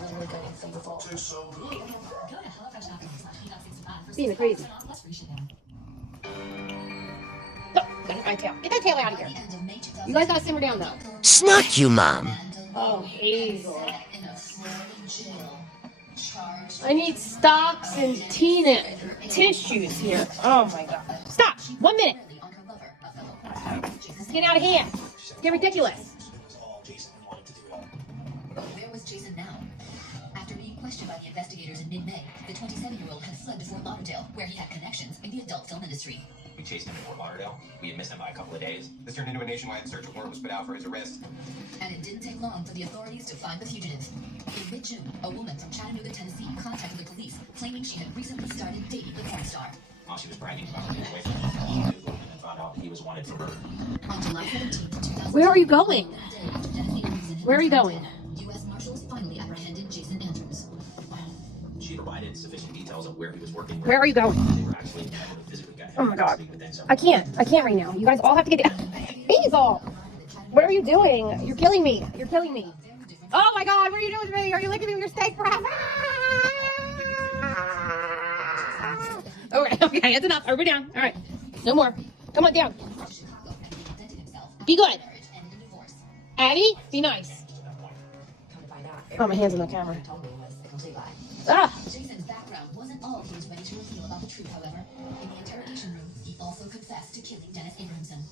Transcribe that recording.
was really good and flavorful. Being crazy. No, get my tail. Get that tail out of here. You guys gotta simmer down though. Snuck you, Mom. Oh, Hazel. I need stocks and tissues here. Oh my god. Stop! 1 minute. It's getting out of hand. It's getting ridiculous. Where was Jason now? After being questioned by the investigators in mid-May, the 27-year-old had fled to Fort Lauderdale, where he had connections in the adult film industry. We chased him to Fort Lauderdale. We had missed him by a couple of days. This turned into a nationwide search warrant was put out for his arrest. And it didn't take long for the authorities to find the fugitive. In mid-June, a woman from Chattanooga, Tennessee, contacted the police, claiming she had recently started dating the porn star. While she was bragging about her away from him, and found out he was wanted for murder. On July 17, 2000, Where are you going? Tennessee police in Where are you going? U.S. Marshals finally apprehended Jason Andrews. She provided sufficient details of where he was working. Where are you going? They were actually physically got him. Oh my god. I can't right now. You guys all have to get down. Hazel! What are you doing? You're killing me. You're killing me. Oh my god, what are you doing to me? Are you licking me with your steak breath? Okay, that's enough. Everybody down. Alright. No more. Come on down. Be good. Abby, be nice. Oh, my hand's in the camera. Ah! Jason's background wasn't all he was ready to reveal about the truth, however. In the interrogation room, he also confessed to killing Dennis Abrahamson.